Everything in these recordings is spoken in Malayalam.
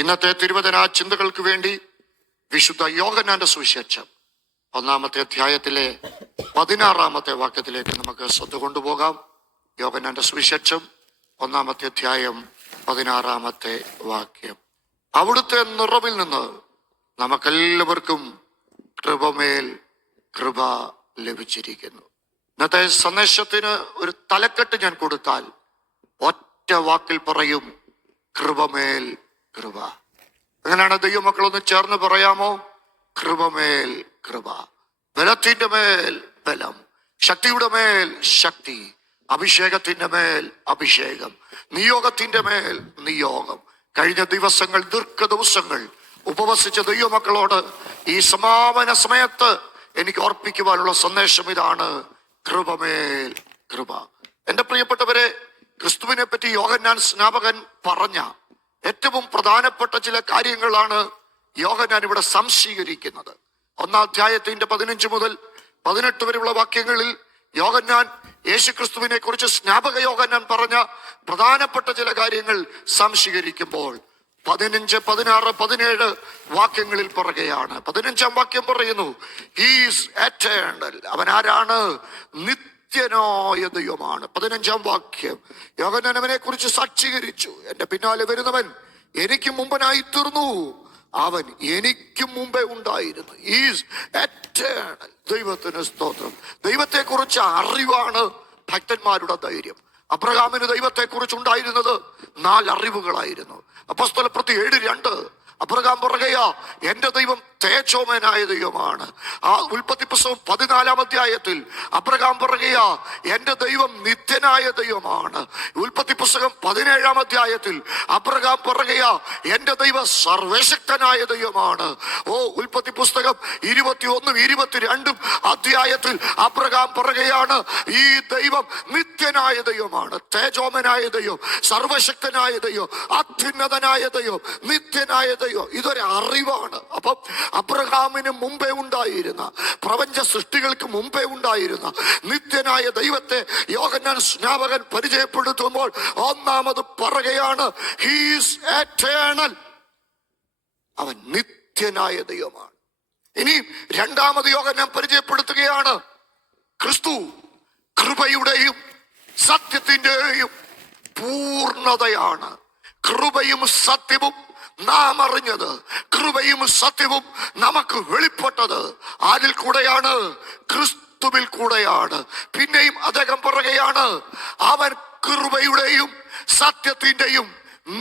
ഇന്നത്തെ തിരുവചന ചിന്തകൾക്ക് വേണ്ടി വിശുദ്ധ യോഹന്നാന്റെ സുവിശേഷം 1-ാമത്തെ അധ്യായത്തിലെ 16-ാമത്തെ വാക്യത്തിലേക്ക് നമുക്ക് ശ്രദ്ധ കൊണ്ടുപോകാം. യോഹന്നാന്റെ സുവിശേഷം 1-ാമത്തെ അധ്യായം 16-ാമത്തെ വാക്യം. അവിടുത്തെ നിറവിൽ നിന്ന് നമുക്കെല്ലാവർക്കും കൃപമേൽ കൃപ ലഭിച്ചിരിക്കുന്നു. ഇന്നത്തെ സന്ദേശത്തിന് ഒരു തലക്കെട്ട് ഞാൻ കൊടുത്താൽ ഒറ്റ വാക്കിൽ പറയും, കൃപമേൽ കൃപ. അങ്ങനെയാണ് ദൈവമക്കളൊന്ന് ചേർന്ന് പറയാമോ? കൃപമേൽ കൃപ. ബലത്തിന്റെ മേൽ ബലം, ശക്തിയുടെ മേൽ ശക്തി, അഭിഷേകത്തിന്റെ മേൽ അഭിഷേകം, നിയോഗത്തിന്റെ മേൽ നിയോഗം. കഴിഞ്ഞ ദിവസങ്ങൾ, ദീർഘദിവസങ്ങൾ ഉപവസിച്ച ദൈവമക്കളോട് ഈ സമാപന സമയത്ത് എനിക്ക് ഓർപ്പിക്കുവാനുള്ള സന്ദേശം ഇതാണ്, കൃപമേൽ കൃപ. എന്റെ പ്രിയപ്പെട്ടവരെ, ക്രിസ്തുവിനെ പറ്റി യോഹന്നാൻ സ്നാപകൻ പറഞ്ഞ ഏറ്റവും പ്രധാനപ്പെട്ട ചില കാര്യങ്ങളാണ് യോഹന്നാൻ ഇവിടെ സംശീകരിക്കുന്നത്. 1-ാം അധ്യായത്തിന്റെ 15 മുതൽ 18 വരെയുള്ള വാക്യങ്ങളിൽ യോഹന്നാൻ യേശുക്രിസ്തുവിനെ കുറിച്ച് സ്നാപക യോഹന്നാൻ പറഞ്ഞ പ്രധാനപ്പെട്ട ചില കാര്യങ്ങൾ സംശീകരിക്കുമ്പോൾ 15, 16, 17 വാക്യങ്ങളിൽ പറയുകയാണ്. 15-ാം വാക്യം പറയുന്നു, ഹീസ് എറ്റേണൽ. അവൻ ആരാണ്? നിത്യനായ ദൈവമാണ്. 15-ാം വാക്യം, യോഹന്നാൻ അവനെ കുറിച്ച് സാക്ഷീകരിച്ചു, എന്റെ പിന്നാലെ വരുന്നവൻ എനിക്ക് മുമ്പനായി തീർന്നു, അവൻ എനിക്കും മുമ്പേ ഉണ്ടായിരുന്നു. Is eternal. ദൈവത്തിന് സ്തോത്രം. ദൈവത്തെ കുറിച്ച് അറിവാണ് ഭക്തന്മാരുടെ ധൈര്യം. അബ്രഹാമിന് ദൈവത്തെ കുറിച്ച് ഉണ്ടായിരുന്നത് 4 അറിവുകളായിരുന്നു. അപ്പോസ്തലപ്രവൃത്തി 7:2 അബ്രഹാം പറയുകയാ, എന്റെ ദൈവം തേജോമയനായ ദൈവമാണ്. ആ ഉൽപ്പത്തി പുസ്തകം 14-ാം അധ്യായത്തിൽ അബ്രഹാം പറയുകയാ, എന്റെ ദൈവം നിത്യനായ ദൈവമാണ്. ഉൽപ്പത്തി പുസ്തകം 17-ാം അധ്യായത്തിൽ അബ്രഹാം പറയുകയാ, എന്റെ ദൈവം സർവശക്തനായ ദൈവമാണ്. ഉൽപ്പത്തി പുസ്തകം 21-ഉം 22-ഉം അധ്യായത്തിൽ അബ്രഹാം പറയുകയാണ്, ഈ ദൈവം നിത്യനായ ദൈവമാണ്, തേജോമനായ ദൈവം, സർവശക്തനായ ദൈവം, അത്യുന്നതനായ ദൈവം, നിത്യനായ ദൈവം. ഇതൊരു അറിവാണ്. അപ്പം അബ്രഹാമിന് മുമ്പേ ഉണ്ടായിരുന്ന, പ്രപഞ്ച സൃഷ്ടികൾക്ക് മുമ്പേ ഉണ്ടായിരുന്ന നിത്യനായ ദൈവത്തെ യോഹന്നാൻ സ്നാപകൻ പരിചയപ്പെടുത്തുമ്പോൾ ഒന്നാമത് പറയുകയാണ്, ഹീസ് എറ്റേണൽ. അവൻ നിത്യനായ ദൈവമാണ്. ഇനി രണ്ടാമത് യോഹന്നാൻ പരിചയപ്പെടുത്തുകയാണ്, ക്രിസ്തു കൃപയുടെയും സത്യത്തിന്റെയും പൂർണ്ണതയാണ്. കൃപയും സത്യവും നാം അറിഞ്ഞത്, കൃപയും സത്യവും നമുക്ക് വെളിപ്പെട്ടത് ആരിൽ കൂടെയാണ്? ക്രിസ്തുവിൽ കൂടെയാണ്. പിന്നെയും അദ്ദേഹം പറയുകയാണ്, അവൻ കൃപയുടെയും സത്യത്തിന്റെയും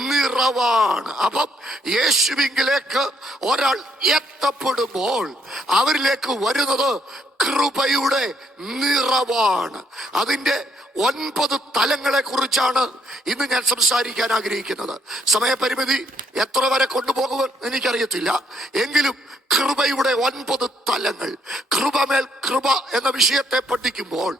നിറവാണ്. അപ്പം യേശുവിലേക്ക് ഒരാൾ എത്തപ്പെടുമ്പോൾ അവരിലേക്ക് വരുന്നത് കൃപയുടെ നിറവാണ്. അതിന്റെ 9 തലങ്ങളെ കുറിച്ചാണ് ഇന്ന് ഞാൻ സംസാരിക്കാൻ ആഗ്രഹിക്കുന്നത്. സമയപരിമിതി എത്ര വരെ കൊണ്ടുപോകുമെന്ന് എനിക്കറിയത്തില്ല. എങ്കിലും കൃപയുടെ 9 തലങ്ങൾ, കൃപമേൽ കൃപ എന്ന വിഷയത്തെ പഠിക്കുമ്പോൾ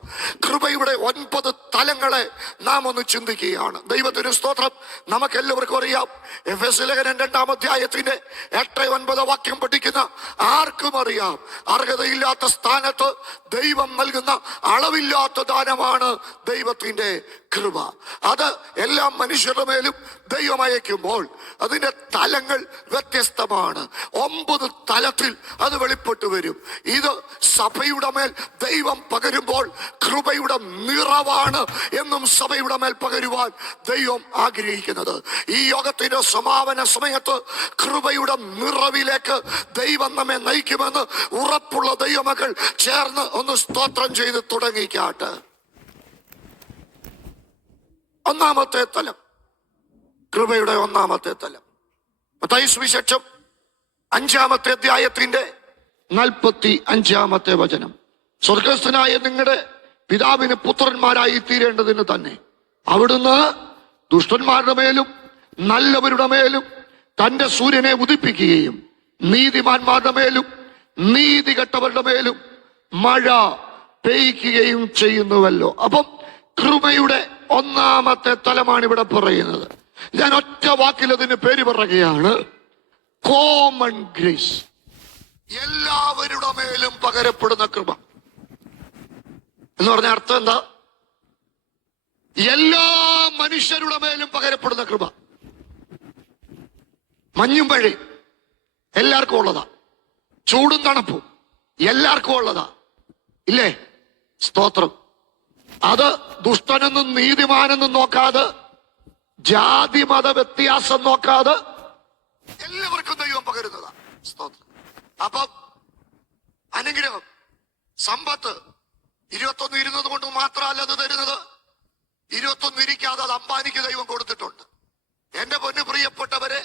കൃപയുടെ 9 തലങ്ങളെ നാം ഒന്ന് ചിന്തിക്കുകയാണ്. ദൈവത്തിന് സ്തോത്രം. നമുക്കെല്ലാവർക്കും അറിയാം, എഫെസ്യ ലേഖനം 2-ാം അധ്യായത്തിന്റെ 8-9 വാക്യം പഠിക്കുന്ന ആർക്കും അറിയാം, അർഹതയില്ലാത്ത സ്ഥാനത്ത് ദൈവം നൽകുന്ന അളവില്ലാത്ത ദാനമാണ് ദൈവത്തിന്റെ കൃപ. അത് എല്ലാ മനുഷ്യരുടെ മേലും ദൈവം അയക്കുമ്പോൾ അതിന്റെ തലങ്ങൾ വ്യത്യസ്തമാണ്. 9 തലത്തിൽ അത് വെളിപ്പെട്ടു വരും. ഇത് സഭയുടെ മേൽ ദൈവം പകരുമ്പോൾ കൃപയുടെ നിറവാണ് എന്നും സഭയുടെ മേൽ പകരുവാൻ ദൈവം ആഗ്രഹിക്കുന്നത്. ഈ യോഗത്തിന്റെ സമാപന സമയത്ത് കൃപയുടെ നിറവിലേക്ക് ദൈവം നമ്മെ നയിക്കുമെന്ന് ഉറപ്പുള്ള ദൈവമക്കൾ ചേർന്ന് ഒന്ന് സ്തോത്രം ചെയ്ത് തുടങ്ങിക്കാട്ട്. ഒന്നാമത്തെ തലം, കൃപയുടെ 1-ാമത്തെ തലം, മത്തായി സുവിശേഷം 5-ാമത്തെ അധ്യായത്തിന്റെ 45-ാമത്തെ വചനം. സ്വർഗസ്ഥനായ നിങ്ങളുടെ പിതാവിന് പുത്രന്മാരായി തീരേണ്ടതിന് തന്നെ അവിടുന്ന് ദുഷ്ടന്മാരുടെ മേലും നല്ലവരുടെ മേലും തന്റെ സൂര്യനെ ഉദിപ്പിക്കുകയും നീതിമാന്മാരുടെ മേലും നീതികെട്ടവരുടെ മേലും മഴ പെയ്യ്ക്കുകയും ചെയ്യുന്നുവല്ലോ. അപ്പം കൃപയുടെ 1-ാമത്തെ തലമാണ് ഇവിടെ പറയുന്നത്. ഞാൻ ഒറ്റ വാക്കിൽ അതിന് പേര് പറയുകയാണ്, കോമൺ ഗ്രേസ്. എല്ലാവരുടെ മേലും പകരപ്പെടുന്ന കൃപ എന്ന് പറഞ്ഞ അർത്ഥം എന്താ? എല്ലാ മനുഷ്യരുടെ മേലും പകരപ്പെടുന്ന കൃപ. മഞ്ഞും മഴയും എല്ലാവർക്കും ഉള്ളതാ. ചൂടും തണുപ്പും എല്ലാവർക്കും ഉള്ളതാ, ഇല്ലേ? സ്തോത്രം. അത് ദുഷ്ടനെന്നും നീതിമാനെന്നും നോക്കാതെ, ജാതി മത വ്യത്യാസം നോക്കാതെ എല്ലാവർക്കും ദൈവം പകരുന്നതാ. സ്തോത്രം. അപ്പം അനുഗ്രഹം, സമ്പത്ത് 21 ഇരുന്നത് കൊണ്ട് മാത്രമല്ല അത് തരുന്നത്. 21 ഇരിക്കാതെ അത് അംബാനിക്ക് ദൈവം കൊടുത്തിട്ടുണ്ട്. എന്റെ പൊന്നു പ്രിയപ്പെട്ടവരെ,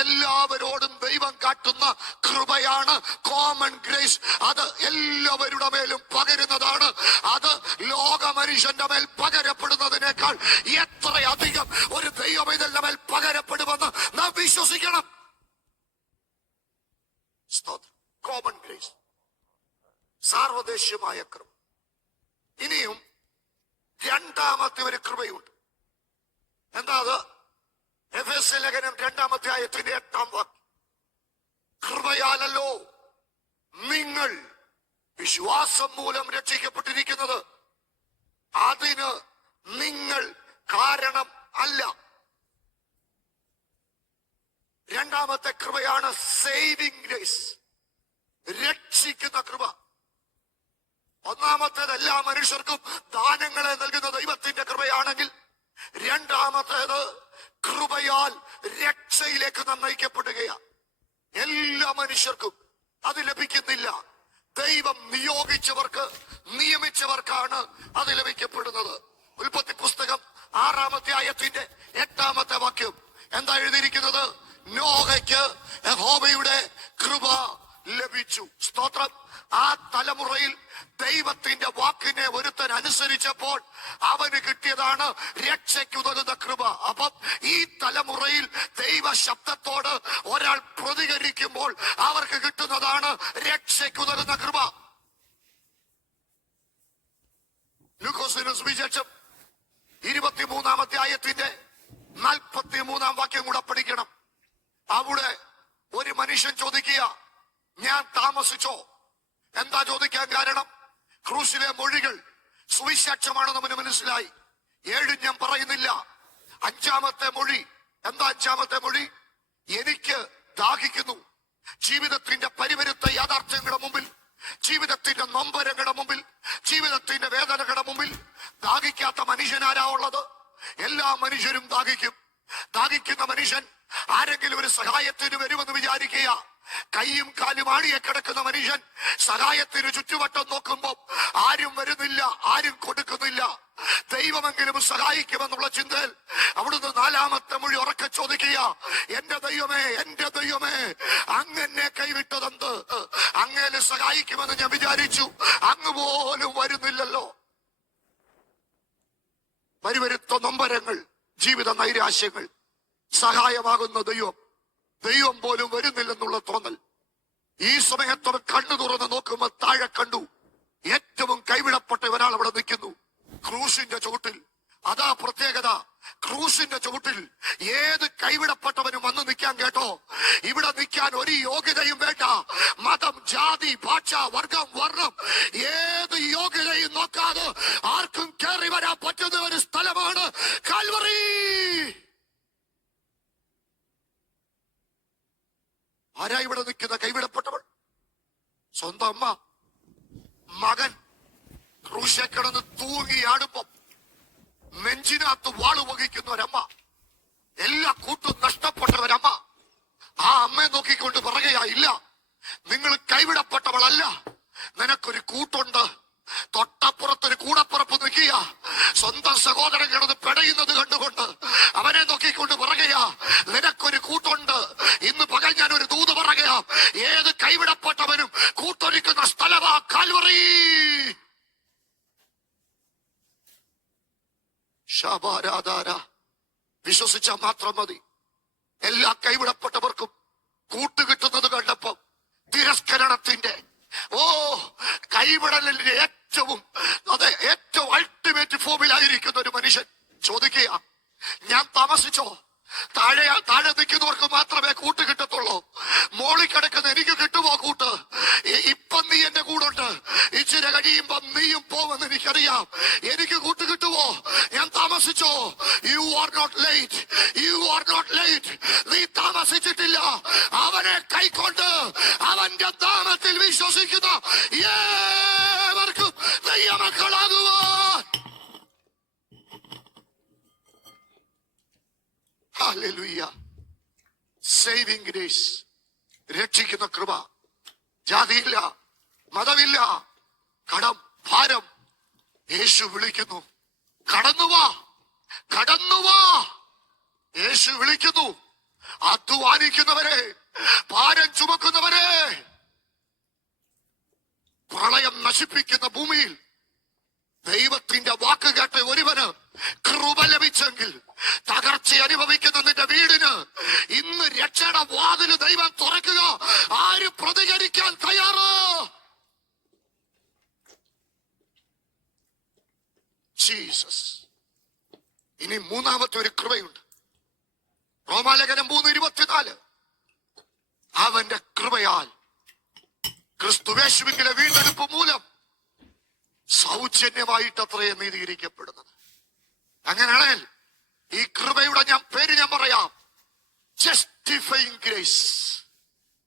എല്ലാവരോടും ദൈവം കാട്ടുന്ന കൃപയാണ് കോമൺ ഗ്രേസ്. അത് എല്ലാവരുടെ മേലും പകരുന്നതാണ്. അത് ലോക മനുഷ്യന്റെ മേൽ പകരപ്പെടുന്നതിനേക്കാൾ എത്രയധികം ഒരു ദൈവം ഇതിന്റെ മേൽ പകരപ്പെടുമെന്ന് നാം വിശ്വസിക്കണം. കോമൺ ഗ്രേസ്, സാർവദേശീയമായ കൃപ. ഇനിയും രണ്ടാമത്തെ ഒരു കൃപയുണ്ട്. എന്താ അത്? എഫെസ്യ ലേഖനം 2-ാം അധ്യായത്തിന്റെ 8-ാം വാക്യം. കൃപയാലല്ലോ നിങ്ങൾ വിശ്വാസം മൂലം രക്ഷിക്കപ്പെട്ടിരിക്കുന്നത്, അതിന് നിങ്ങൾ കാരണം അല്ല. രണ്ടാമത്തെ കൃപയാണ് സേവിംഗ് ഗ്രേസ്, രക്ഷിക്കുന്ന കൃപ. ഒന്നാമത്തേത് എല്ലാ മനുഷ്യർക്കും ദാനങ്ങളെ നൽകുന്ന ദൈവത്തിന്റെ കൃപയാണെങ്കിൽ, രണ്ടാമത്തേത് കൃപയാൽ രക്ഷയിലേക്ക് നാം നയിക്കപ്പെടുകയാണ്. എല്ലാ മനുഷ്യർക്കും അത് ലഭിക്കുന്നില്ല. ദൈവം നിയോഗിച്ചവർക്ക്, നിയമിച്ചവർക്കാണ് അത് ലഭിക്കപ്പെടുന്നത്. ഉൽപ്പത്തി പുസ്തകം 6-ാം അധ്യായത്തിന്റെ 8-ാമത്തെ വാക്യം എന്താ എഴുതിയിരിക്കുന്നത്? നോഹയ്ക്ക് യഹോവയുടെ കൃപ ലഭിച്ചു. സ്തോത്രം. ആ തലമുറയിൽ ദൈവത്തിന്റെ വാക്കിനെ ഒരുത്തൻ അനുസരിച്ചപ്പോൾ അവന് കിട്ടിയതാണ് രക്ഷയ്ക്കുതകുന്ന കൃപ. അപ്പം ഈ തലമുറയിൽ ദൈവ ശബ്ദത്തോട് ഒരാൾ പ്രതികരിക്കുമ്പോൾ അവർക്ക് കിട്ടുന്നതാണ് രക്ഷയ്ക്കുതകുന്ന കൃപ. ലൂക്കോസിന്റെ സുവിശേഷം 23-ാം അധ്യായത്തിന്റെ 43-ാം വാക്യം കൂടെ പഠിക്കണം. അവിടെ ഒരു മനുഷ്യൻ ചോദിക്കുക, ഞാൻ താമസിച്ചോ? എന്താ ചോദിക്കാൻ കാരണം? ക്രൂശിലെ മൊഴികൾ സുവിശേഷമാണെന്ന് അവന് മനസ്സിലായി. 7 ഞാൻ പറയുന്നില്ല. 5-ാമത്തെ മൊഴി എന്താ? 5-ാമത്തെ മൊഴി, എനിക്ക് ദാഹിക്കുന്നു. ജീവിതത്തിന്റെ പരിവരുത്ത യാഥാർത്ഥ്യങ്ങളുടെ മുമ്പിൽ, ജീവിതത്തിന്റെ നൊമ്പരങ്ങളുടെ മുമ്പിൽ, ജീവിതത്തിന്റെ വേദനകളുടെ മുമ്പിൽ ദാഹിക്കാത്ത മനുഷ്യനാരാ ഉള്ളത്? എല്ലാ മനുഷ്യരും ദാഹിക്കും. ദാഹിക്കുന്ന മനുഷ്യൻ ആരെങ്കിലും ഒരു സഹായത്തിന് വരുമെന്ന് വിചാരിക്കുക. കൈയും കാലും ആണിയെ കിടക്കുന്ന മനുഷ്യൻ സഹായത്തിന് ചുറ്റുവട്ടം നോക്കുമ്പോ ആരും വരുന്നില്ല, ആരും കൊടുക്കുന്നില്ല. ദൈവമെങ്കിലും സഹായിക്കുമെന്നുള്ള ചിന്തയിൽ അവിടുന്ന് 4-ാമത്തെ മൊഴി ഉറക്കെ ചോദിക്കുക, എന്റെ ദൈവമേ, എന്റെ ദൈവമേ, അങ്ങനെ കൈവിട്ടതെന്ത്? അങ്ങേല് സഹായിക്കുമെന്ന് ഞാൻ വിചാരിച്ചു, അങ്ങ് പോലും വരുന്നില്ലല്ലോ. പരിവരുത്ത നൊമ്പരങ്ങൾ, ജീവിത നൈരാശ്യങ്ങൾ, സഹായമാകുന്ന ദൈവം പോലും വരുന്നില്ലെന്നുള്ള തോന്നൽ. ഈ സമയത്ത് കണ്ണു തുറന്ന് നോക്കുമ്പോൾ താഴെ കണ്ടു ഏറ്റവും കൈവിടപ്പെട്ട ഒരാൾ അവിടെ നിൽക്കുന്നു, ക്രൂശിന്റെ ചുവട്ടിൽ. അതാ പ്രത്യേകത. ക്രൂശിന്റെ ചുവട്ടിൽ ഏത് കൈവിടപ്പെട്ടവനും വന്ന് നിൽക്കാൻ. കേട്ടോ, ഇവിടെ നിൽക്കാൻ ഒരു യോഗ്യതയും വേണ്ട. മതം, ജാതി, ഭാഷ, വർഗം, വർണ്ണം, ഏത് യോഗ്യതയും നോക്കാതെ ആർക്കും കയറി വരാൻ പറ്റുന്ന ഒരു സ്ഥലമാണ് കാൽവറി. ആരാ ഇവിടെ നിൽക്കുന്ന കൈവിടപ്പെട്ടവൾ? സ്വന്തം അമ്മ. മകൻ ക്രൂശെ കിടന്ന് തൂങ്ങിയാടുമ്പോ നെഞ്ചിനകത്ത് വാള് വഹിക്കുന്ന ഒരമ്മ, എല്ലാ കൂട്ടും നഷ്ടപ്പെട്ടവരമ്മ. ആ അമ്മയെ നോക്കിക്കൊണ്ട് പറയുകയാ, ഇല്ല, നിങ്ങൾ കൈവിടപ്പെട്ടവളല്ല, നിനക്കൊരു കൂട്ടുണ്ട്. തൊട്ടപ്പുറത്തൊരു കൂടപ്പുറപ്പ് നിൽക്കുക. സ്വന്തം സഹോദരൻ കിടന്ന് പെടയുന്നത് കണ്ടുകൊണ്ട് അവനെ നോക്കിക്കൊണ്ട് പറയുകയാ, നിനക്കൊരു കൂട്ടുണ്ട്. ഇന്ന് പകൽ ഞാൻ ഒരു ദൂത് പറയുകയാ, ഏത് കൈവിടപ്പെട്ടവനും കൂട്ടൊരുക്കുന്ന സ്ഥലമാ കാൽവറി. ശബാരാധാര. വിശ്വസിച്ചാൽ മാത്രം മതി. എല്ലാ കൈവിടപ്പെട്ടവർക്കും കൂട്ടുകിട്ടുന്നത് കണ്ടപ്പോ തിരസ്കരണത്തിന്റെ, കൈവിടലിന്റെ ഏറ്റവും അൾട്ടിമേറ്റ് ഫോമിലായിരിക്കുന്ന ഒരു മനുഷ്യൻ ചോദിക്കുക, ഞാൻ താമസിച്ചോ? താഴെ നിൽക്കുന്നവർക്ക് മാത്രമേ കൂട്ട് കിട്ടത്തുള്ളൂ. മോളിൽ കിടക്കുന്ന എനിക്ക് കിട്ടുമോ കൂട്ട്? ഇപ്പം നീ എന്റെ കൂടുണ്ട്, ഇച്ചിരി കഴിയുമ്പോ നീയും പോവെന്ന് എനിക്കറിയാം. എനിക്ക് കൂട്ട് കിട്ടുമോ? ഞാൻ താമസിച്ചോ? You are not late, you are not late. നീ താമസ വിശ്വസിച്ചിട്ടില്ല, അവനെ കൈക്കൊണ്ട് അവന്റെ നാമത്തിൽ വിശ്വസിക്കുന്ന ഏവർക്കും ദൈവമക്കളാകുവാൻ. ഹല്ലേലൂയ. സേവിംഗ് ഗ്രേസ്, രക്ഷിക്കുന്ന കൃപ. ജാതിയില്ല, മതമില്ല, കടം, ഭാരം. യേശു വിളിക്കുന്നു, കടന്നുവാ, കടന്നുവാ. യേശു വിളിക്കുന്നു. അധ്വാനിക്കുന്നവരെ, ഭാരം ചുമക്കുന്നവരെ, പ്രളയം നശിപ്പിക്കുന്ന ഭൂമിയിൽ ദൈവത്തിന്റെ വാക്ക് കേട്ട ഒരുവന് കൃപ ലഭിച്ചെങ്കിൽ തകർച്ച അനുഭവിക്കുന്ന നിന്റെ വീടിന് ഇന്ന് രക്ഷയുടെ വാതില് ദൈവം തുറക്കുക. ആര് പ്രതികരിക്കാൻ തയ്യാറോ? ജീസസ്. ഇനി മൂന്നാമത്തെ ഒരു കൃപയുണ്ട്. റോമാലേഖനം 3:24. അവന്റെ കൃപയാൽ ക്രിസ്തുവേശുവിന്റെ വീണ്ടെടുപ്പ് മൂലം സൗജന്യമായിട്ട് അത്രയെ നീതീകരിക്കപ്പെടുന്നത്. അങ്ങനെയാണെങ്കിൽ ഈ കൃപയുടെ പേര് ഞാൻ പറയാം, ജസ്റ്റിഫയിങ് ഗ്രേസ്.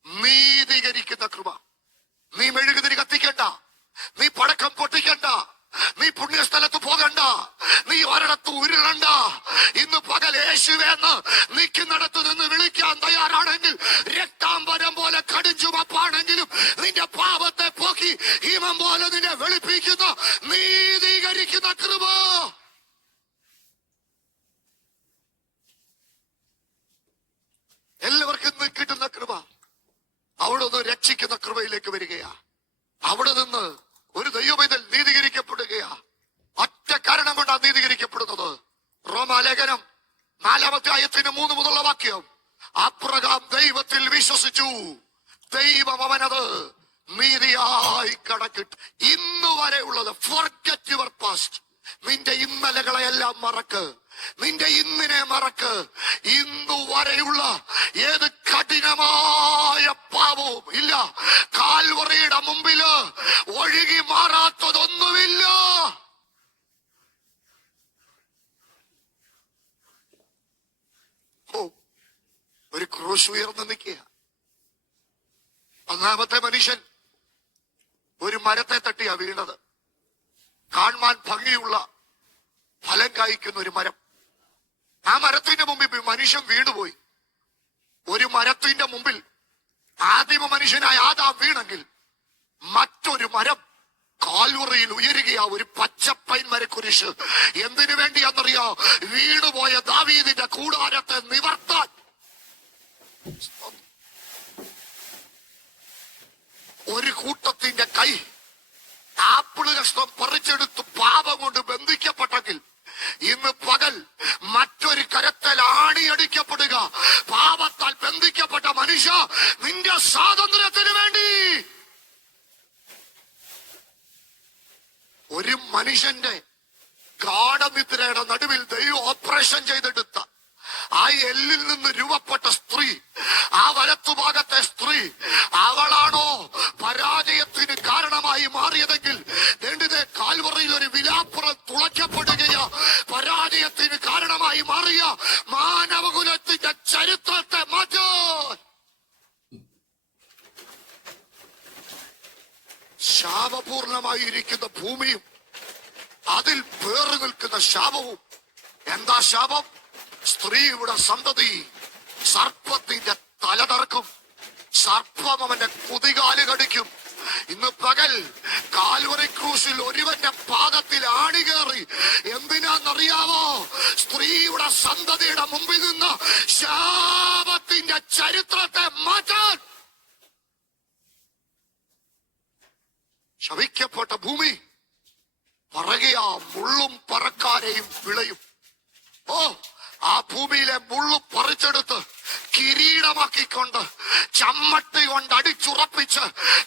നീതീകരിക്കുന്ന കൃപ. നീ മെഴുകുതിരി കത്തിക്കണ്ട, നീ പടക്കം പൊട്ടിക്കണ്ട, നീ പുണ്യസ്ഥലത്ത് പോകണ്ട, നീ ഒരിടത്ത് ഉരുളണ്ട. ഇന്ന് പകൽ യേശുവെന്ന് നിൽക്കുന്നിടത്ത് നിന്ന് വിളിക്കാൻ തയ്യാറാണെങ്കിൽ, രക്താംബരം പോലെ കടുംചുമപ്പാണെങ്കിലും നിന്റെ പാപത്തെ പോക്കി ഹിമം പോലെ നിന്നെ വെളുപ്പിക്കുന്ന നീതീകരിക്കുന്ന കൃപ. എല്ലാവർക്കും കിട്ടുന്ന കൃപ. അവിടെ നിന്ന് രക്ഷിക്കുന്ന കൃപയിലേക്ക് വരികയാ. അവിടെ നിന്ന് ഒരു ദൈവപൈതൽ നീതീകരിക്കപ്പെടുകയാ. ഒറ്റ കാരണം കൊണ്ടാണ് നീതീകരിക്കപ്പെടുന്നത്. റോമാലേഖനം 4:3 മുതലുള്ള വാക്യം. അബ്രഹാം ദൈവത്തിൽ വിശ്വസിച്ചു, ദൈവം അവനത് നീതിയായി കണക്കിട്ടു. ഇന്ന് വരെ ഉള്ളത്, ഫോർഗെറ്റ് യുവർ പാസ്റ്റ്. നിന്റെ ഇന്നലകളെയെല്ലാം മറക്ക്, നിന്റെ ഇന്നിനെ മറക്ക്. ഇന്നു വരെയുള്ള ഏത് കഠിനമായ പാപവും ഇല്ല. കാൽവറിയുടെ മുമ്പില് ഒഴുകി മാറാത്തതൊന്നുമില്ല. ഒരു ക്രൂശ് ഉയർന്നു നിൽക്കുക. ഒന്നാമത്തെ മനുഷ്യൻ ഒരു മരത്തെ തട്ടിയാ വീണത്. കാണാൻ ഭംഗിയുള്ള ഫലം കായ്ക്കുന്ന ഒരു മരം. ആ മരത്തിന്റെ മുമ്പിൽ മനുഷ്യൻ വീണുപോയി. ഒരു മരത്തിന്റെ മുമ്പിൽ ആദിമ മനുഷ്യനായ ആദാം വീണെങ്കിൽ മറ്റൊരു മരം കാൽവറിയിൽ ഉയരുകയാ. ഒരു പച്ചപ്പൈൻ മരക്കുരിശ്. എന്തിനു വേണ്ടിയാണെന്നറിയോ? വീണുപോയ ദാവീദിന്റെ കൂടാരത്തെ നിവർത്താൻ. ഒരു കൂട്ടത്തിന്റെ കൈ ആപ്പിള് കഷ്ണം പറിച്ചെടുത്ത് പാപം കൊണ്ട് ബന്ധിക്കപ്പെട്ടെങ്കിൽ, ഇന്ന് പകൽ മറ്റൊരു കരത്തിൽ ആണിയടിക്കപ്പെടുക. പാപത്താൽ ബന്ധിക്കപ്പെട്ട മനുഷ്യ, നിന്റെ സ്വാതന്ത്ര്യത്തിന് വേണ്ടി ഒരു മനുഷ്യന്റെ ഗാഢനിദ്രയുടെ നടുവിൽ ദൈവം ഓപ്പറേഷൻ ചെയ്തെടുത്ത ആ എല്ലിൽ നിന്ന് രൂപപ്പെട്ട സ്ത്രീ, ആ വലത്തുഭാഗത്തെ സ്ത്രീ, അവളാണോ പരാജയത്തിന് കാരണമായി മാറിയതെങ്കിൽ, രണ്ടിനെ കാൽവറിയിൽ ഒരു വിലാപ്പുറം തുളയ്ക്കപ്പെടുകയോ പരാജയത്തിന് കാരണമായി മാറിയ മാനവകുലത്തിന്റെ ചരിത്രത്തെ മാറ്റാൻ. ശാപപൂർണമായിരിക്കുന്ന ഭൂമിയും അതിൽ പേറി നിൽക്കുന്ന ശാപവും. എന്താ ശാപം? സ്ത്രീയുടെ സന്തതി സർപ്പത്തിന്റെ തല തറക്കും, സർപ്പം അവന്റെ കുതികാല് കടിക്കും. ഇന്ന് പകൽ കാൽവറി ക്രൂശിൽ ഒരുവന്റെ പാദത്തിൽ ആണികേറി. എന്തിനാന്നറിയാവോ? സ്ത്രീയുടെ സന്തതിയുടെ മുമ്പിൽ നിന്ന് ശാപത്തിന്റെ ചരിത്രത്തെ മാറ്റാൻ. ശപിക്കപ്പെട്ട ഭൂമി പറകയാ, മുള്ളും പറക്കാരെയും വിളയും. ഓ, ആ ഭൂമിയിലെ മുള്ളു പറിച്ചെടുത്ത് കിരീടമാക്കിക്കൊണ്ട് ചമ്മട്ടി കൊണ്ട് അടിച്ചുറപ്പിച്ച്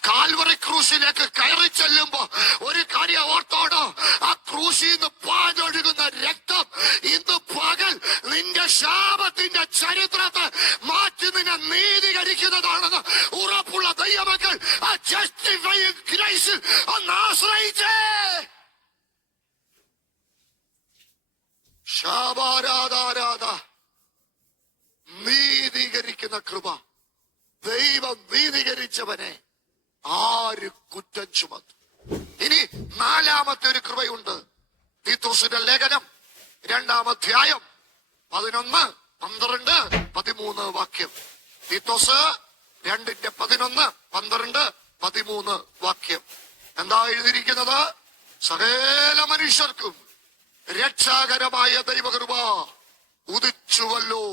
കാൽവറി ക്രൂശിലേക്ക് കയറി ചെല്ലുമ്പോ ഒരു കാര്യം ഓർത്തോട്, ആ ക്രൂശിൽ നിന്ന് പാഞ്ഞൊഴുകുന്ന രക്തം ഇന്ന് പകൽ നിന്റെ ശാപത്തിന്റെ ചരിത്രത്തെ മാറ്റി നിന്നെ നീതീകരിക്കുന്നതാണെന്ന് ഉറപ്പുള്ള ദൈവമക്കൾ ആ ജസ്റ്റിഫയിങ് ഗ്രേസിൽ ഒന്ന് ആശ്രയിച്ചേ. ശാപാരാധാരാധ നീതീകരിക്കുന്ന തീത്തോസിന്റെ ലേഖനം 2-ാം അധ്യായം 11, 12, 13 വാക്യം. തീത്തോസ് 2:11, 12, 13 വാക്യം. എന്താ എഴുതിയിരിക്കുന്നത്? സകല മനുഷ്യർക്കും രക്ഷാകരമായ ദൈവകൃപ ഉദിച്ചുവല്ലോ.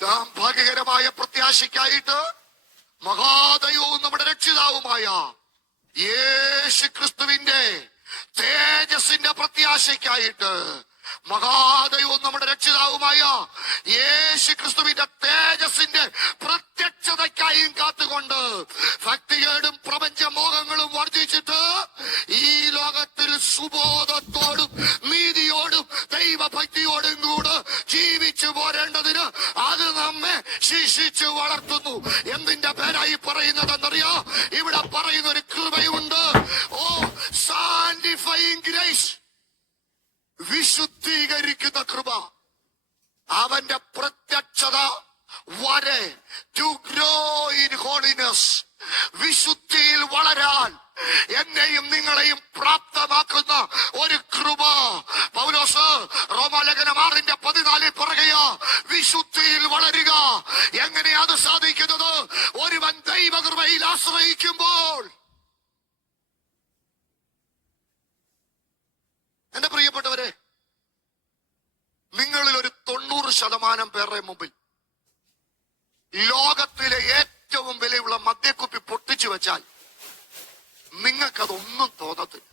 നാം ഭാഗ്യകരമായ പ്രത്യാശയ്ക്കായിട്ട് മഹാദൈവവും നമ്മുടെ രക്ഷിതാവുമായ യേശു ക്രിസ്തുവിന്റെ തേജസ്സിന്റെ പ്രത്യാശയ്ക്കായിട്ട്, മഹാദൈവവും നമ്മുടെ രക്ഷിതാവുമായ യേശു ക്രിസ്തുവിന്റെ തേജസ്സിന്റെ പ്രത്യക്ഷതയ്ക്കായും കാത്തുകൊണ്ട് ഭക്തികേടും പ്രപഞ്ചമോഹങ്ങളും വർദ്ധിച്ചിട്ട് ഈ ലോകത്തിൽ സുബോധത്തോടും നീതിയോടും ദൈവഭക്തിയോടും കൂടെ ജീവിച്ചു പോരേണ്ടതിന് അത് നമ്മെ ശിക്ഷിച്ചു വളർത്തുന്നു. എന്തിന്റെ പേരായി പറയുന്നതെന്നറിയോ? ഇവിടെ പറയുന്ന ഒരു കൃപയുണ്ട്. ഓ, സാന്റിഫയിങ് ഗ്രേസ്, വിശുദ്ധീകരിക്കുന്ന കൃപ. അവന്റെ പ്രത്യക്ഷത വരെ, ടു ഗ്രോ ഇൻ ഹോളിനെസ്, വിശുദ്ധിയിൽ വളരാൻ എന്നെയും നിങ്ങളെയും പ്രാപ്തമാക്കുന്ന ഒരു കൃപ. പൗലോസ് റോമാലേഖനം 6:14 പറയുക, വിശുദ്ധിയിൽ വളരുക. എങ്ങനെയാ അത് സാധിക്കുന്നത്? ഒരുവൻ ദൈവകൃപയിൽ ആശ്രയിക്കുമ്പോൾ. എന്റെ പ്രിയപ്പെട്ടവരെ, നിങ്ങളിൽ ഒരു 90% പേരുടെ മുമ്പിൽ ലോകത്തിലെ ഏറ്റവും വിലയുള്ള മദ്യക്കുപ്പി പൊട്ടിച്ചു വെച്ചാൽ നിങ്ങൾക്കതൊന്നും തോന്നത്തില്ല.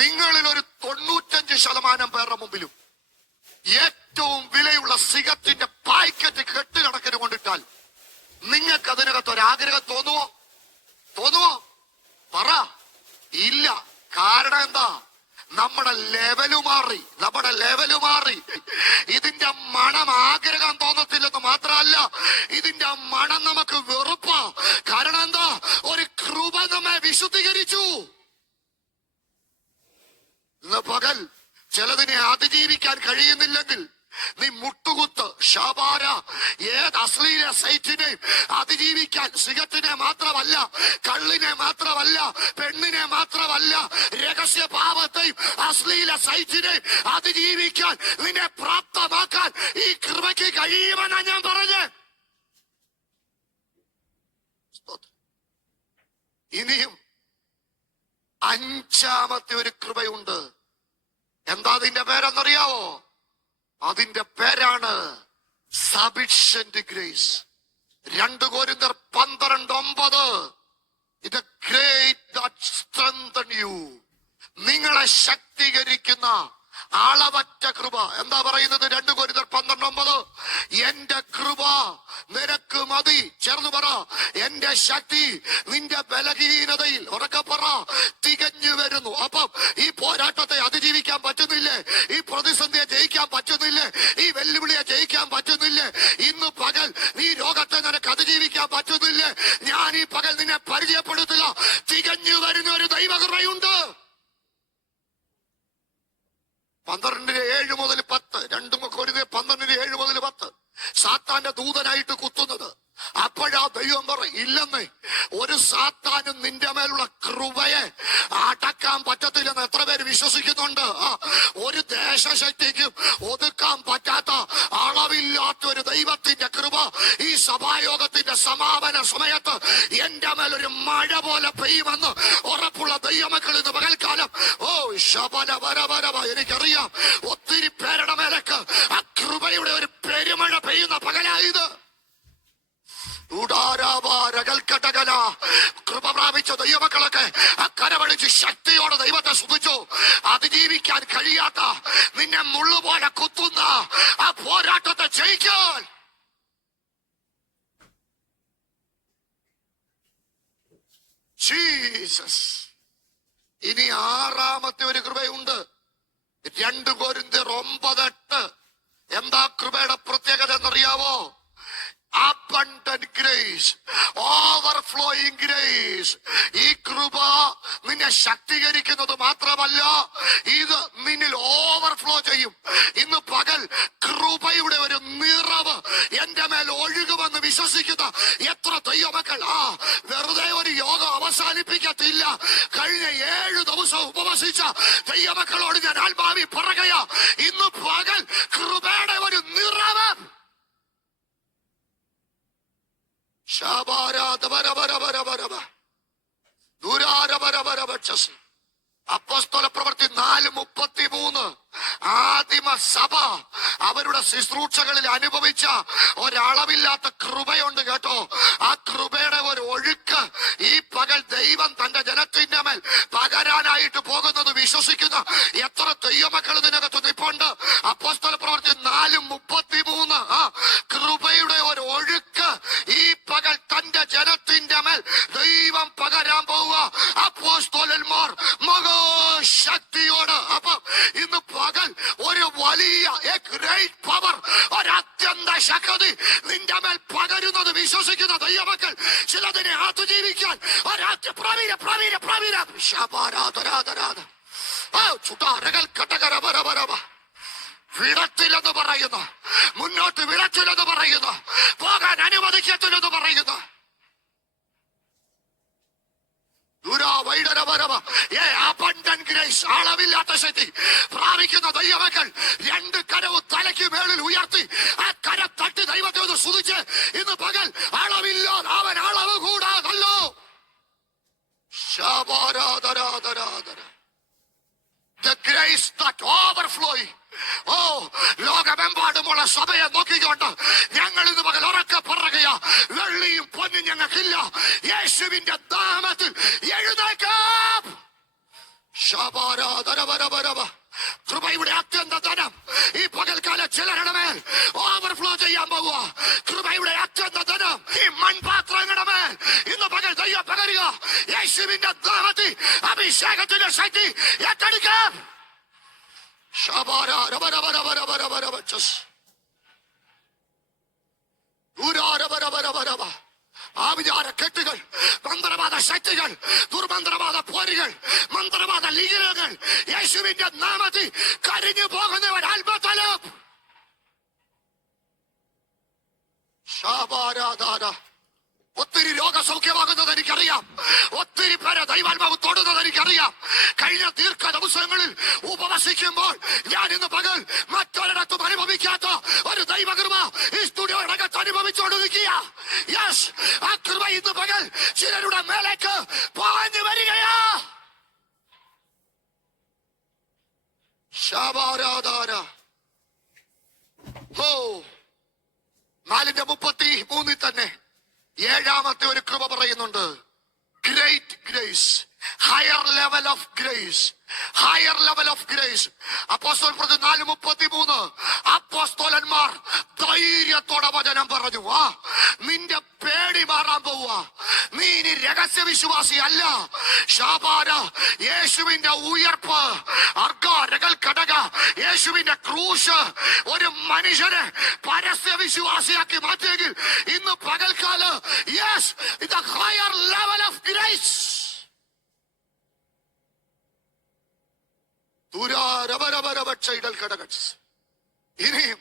നിങ്ങളിൽ ഒരു 95% പേരുടെ മുമ്പിലും ഏറ്റവും വിലയുള്ള സിഗരറ്റിന്റെ പാക്കറ്റ് കെട്ടിലടക്കിന് കൊണ്ടിട്ടാൽ നിങ്ങൾക്ക് അതിനകത്ത് ഒരാഗ്രഹം തോന്നുവോ? പറ. ഇല്ല. കാരണം എന്താ? നമ്മുടെ ലെവല് മാറി. ഇതിന്റെ മണം ആഗ്രഹം തോന്നത്തില്ലെന്ന് മാത്രമല്ല, ഇതിന്റെ മണം നമുക്ക് വെറുപ്പാ. കാരണം എന്താ? ഒരു കൃപ നമ്മെ വിശുദ്ധീകരിച്ചു. ഇന്ന് പകൽ ചിലതിനെ അതിജീവിക്കാൻ കഴിയുന്നില്ലെങ്കിൽ നീ മുട്ടുകുത്ത്, ഷാബാര, ഏത് അശ്ലീല സൈറ്റിനെയും അതിജീവിക്കാൻ, സിഗരറ്റിനെ മാത്രമല്ല, കള്ളിനെ മാത്രമല്ല, പെണ്ണിനെ മാത്രമല്ല, രഹസ്യ പാപത്തെയും അശ്ലീല സൈറ്റിനെയും അതിജീവിക്കാൻ നിന്നെ പ്രാപ്തമാക്കാൻ ഈ കൃപയ്ക്ക് കഴിയുമെന്നാ ഞാൻ പറഞ്ഞ്. ഇനിയും 5-ാമത്തെ ഒരു കൃപയുണ്ട്. എന്താ അതിന്റെ പേരെന്നറിയാവോ? അതിന്റെ പേരാണ് സഫിഷ്യന്റ് ഗ്രേസ്. 2 കൊരിന്ത്യർ 12:9. ഇത് ഗ്രേറ്റ് ദാറ്റ് സ്ട്രെങ്തൻ യു, നിങ്ങളെ ശക്തീകരിക്കുന്ന അളവറ്റ കൃപ. എന്താ പറയുന്നത്? 2 കൊരിന്ത്യർ 12:9. എന്റെ കൃപ നിനക്ക് മതി. ചേർന്ന് പറ, എന്റെ ശക്തി നിന്റെ ബലഹീനതയിൽ, ഉറക്കെ പറ, തികഞ്ഞു വരുന്നു. അപ്പം ഈ പോരാട്ടത്തെ അതിജീവിക്കാൻ പറ്റുന്നില്ലേ? ഈ പ്രതിസന്ധിയെ ജയിക്കാൻ പറ്റുന്നില്ലേ? ഈ വെല്ലുവിളിയെ ജയിക്കാൻ പറ്റുന്നില്ലേ? ഇന്ന് പകൽ ഈ രോഗത്തെ നിനക്ക് അതിജീവിക്കാൻ പറ്റുന്നില്ലേ? ഞാൻ ഈ പകൽ നിന്നെ പരിചയപ്പെടുത്തുക, തികഞ്ഞു വരുന്ന ഒരു ദൈവകൃപയുണ്ട്. 12:7 മുതൽ 10, 2 കൊരിന്ത്യർ 12:7 മുതൽ 10. സാത്താന്റെ ദൂതനായിട്ട് കുത്തുന്നത്. അപ്പോഴാ ദൈവം പറയും, ഇല്ലെന്നേ, ഒരു സാത്താനും നിന്റെ മേലുള്ള കൃപയെ അടക്കാൻ പറ്റത്തില്ലെന്ന് എത്ര പേര് വിശ്വസിക്കുന്നുണ്ട്? ഒരു ദേശശക്തിക്കും ഒതുക്കാൻ പറ്റാത്ത അളവില്ലാത്ത ഒരു ദൈവത്തിന്റെ കൃപ ഈ സഭായോഗത്തിന്റെ സമാപന സമയത്ത് എന്റെ മേലൊരു മഴ പോലെ പെയ്യുമെന്ന് ഉറപ്പുള്ള ദൈവമക്കൾ ഇന്ന് പകൽക്കാലം, ഓ ശബല വരവരവ, എനിക്കറിയാം ഒത്തിരി പേരുടെ മേലേക്ക് ആ കൃപയുടെ ഒരു പെരുമഴ പെയ്യുന്ന പകലായത്. കൃപ പ്രാപിച്ച ദൈവമക്കളൊക്കെ കരവടിച്ച് ശക്തിയോടെ ദൈവത്തെ സ്തുതിച്ചു. അതിജീവിക്കാൻ കഴിയാത്ത, നിന്നെ മുള്ളുപോലെ കുത്തുന്ന ആ പോരാട്ടത്തെ ജയിക്കാൻ ജീസസ്. ഇനി 6-ാമത്തെ ഒരു കൃപയുണ്ട്. 2 കൊരിന്ത്യർ 9:8. എന്താ കൃപയുടെ പ്രത്യേകത എന്നറിയാവോ? abundant grace, overflowing grace. ഈ കൃപ നിന്നെ ശക്തീകരിക്കുന്നത് മാത്രമല്ല, ഇത് നിന്നിൽ ഓവർഫ്ലോ ചെയ്യും. ഇന്ന് പകൽ കൃപയുടെ ഒരു നിറവ് എന്റെ മേൽ ഒഴുകുമെന്ന് വിശ്വസിക്കുന്ന എത്ര ദൈവമക്കൾ വെറുതെ ഒരു യോഗം അവസാനിപ്പിക്കത്തില്ല. കഴിഞ്ഞ കഴിഞ്ഞ 7 ദിവസം ഉപവസിച്ച ദൈവമക്കളോട് ഞാൻ ആത്മാവി പറയുകയാ, ഇന്ന് പകൽ കൃപയുടെ ഒരു നിറവ്. അപ്പോസ്തല പ്രവൃത്തി 4:33. ആദിമ സഭ അവരുടെ ശുശ്രൂഷകളിൽ അനുഭവിച്ച ഒരളവില്ലാത്ത കൃപയുണ്ട് കേട്ടോ. ആ കൃപയുടെ ഒരു ഒഴുക്ക് ഈ പകൽ ദൈവം തന്റെ ജനത്തിന്റെ മേൽ പകരാനായിട്ട് പോകുന്നത് വിശ്വസിക്കുന്ന എത്ര ദൈവമക്കൾ ഇതിനകത്ത് നിൽപ്പുണ്ട്. അപ്പോസ്തല പ്രവൃത്തി 4:33. കൃപയുടെ ഒരു ഒഴുക്ക് ഈ പകൽ തന്റെ ജനത്തിന്റെ മേൽ ദൈവം പകരാൻ പോവുക. അപ്പോസ്തലന്മാർ മഹാശക്തിയോട്. അപ്പൊ ഇന്ന് പകൽ ഒരു വലിയ ഗ്രേറ്റ് പവർ, ഒരത്യന്ത ശക്തി നിന്റെ മേൽ പകരുന്നത് വിശ്വസിക്കുന്ന ദൈവമക്കൾ ചിലതിനെ അതിജീവിക്കാൻ വിടത്തില്ലെന്ന് പറയുന്നു, മുന്നോട്ട് വിടത്തില്ലെന്ന് പറയുന്നു, പോകാൻ അനുവദിക്കത്തില്ലെന്ന് പറയുന്നു. അളവില്ലാത്ത ശക്തി പ്രാപിക്കുന്ന ദൈവമക്കൾ 2 കരവും തലയ്ക്ക് മേളിൽ ഉയർത്തി ആ കര തട്ടി ദൈവത്തെ ഒന്ന് സ്തുതിച്ച് ഇന്ന് പകൽ അളവില്ലോ അവൻ അളവ് കൂടാതല്ലോ. The grace that overflowing. ലോകമെമ്പാടുമുള്ള സഭയെ നോക്കിക്കൊണ്ട് ഞങ്ങൾ ഇന്ന് പകൽ ഉറക്കെ പറയുകയാ, വെള്ളിയും പൊന്നും ഞങ്ങൾക്കില്ല, യേശുവിന്റെ നാമത്തിൽ എഴുന്നേൽക്കാം. കൃപയുടെ അത്യന്ത ധനം ഈ പകൽക്കാലം ചിലരുടെ മേൽ ഓവർഫ്ലോ ചെയ്യാൻ പോവുക. കൃപയുടെ അത്യന്ത ധനം ഈ മൺപാത്രങ്ങളുടെ മേൽ ഇന്ന് പകൽ ദൈവം പകരുക. യേശുവിന്റെ നാമത്തിൽ അഭിഷേകത്തിന്റെ ശക്തി ഏറ്റെടുക്കാം. ആവിചാര കെട്ടുകൾ, മന്ത്രവാദ ശക്തികൾ, ദുർമന്ത്രവാദ പോരുകൾ, മന്ത്രവാദ ലീഗലുകൾ യേശുവിന്റെ നാമത്തിൽ കരിഞ്ഞു പോകുന്നവൻ അത്ഭുതം. ഒത്തിരി രോഗസൗഖ്യമാകുന്നത് എനിക്കറിയാം, ഒത്തിരി പേരെ ദൈവാത്മാവ് തൊടുന്നത് എനിക്കറിയാം. കഴിഞ്ഞ ദീർഘ ദിവസങ്ങളിൽ ഉപവസിക്കുമ്പോൾ ഞാൻ ഇന്ന് പകൽ മറ്റൊരിടത്തും അനുഭവിക്കാത്ത ഒരു ദൈവകൃപ ഈ സ്റ്റുഡിയോടകത്ത് അനുഭവിച്ചുകൊണ്ടിരിക്കുക. യെസ്, ആ കൃപ ഇന്ന് പകൽ ചിലരുടെ മേലേക്ക് പാഞ്ഞു വരികയാ. ശബാരാധാര 4:33 തന്നെ 7ാമത്തെ ഒരു കൃപ പറയുന്നുണ്ട്. Great grace, higher level of grace, higher level of grace. അപ്പോസ്തല പ്രവൃത്തി 4:33. അപ്പോസ്തലന്മാർ ധൈര്യത്തോടെ വചനം പറഞ്ഞു. നിന്റെ പേടി മാറാൻ പോവുക. നീ ഇനി രഹസ്യ വിശ്വാസി അല്ല. ശാപാര യേശുവിന്റെ ഉയർപ്പ്, ഘടക യേശുവിന്റെ ക്രൂശ് ഒരു മനുഷ്യനെ പരസ്യ വിശ്വാസിയാക്കി മാറ്റിയെങ്കിൽ ഇന്ന് പകൽക്കാല് യെസ് ഇത് ഹയർ ലെവൽ ഓഫ് ഗ്രേസ്. ഇനിയും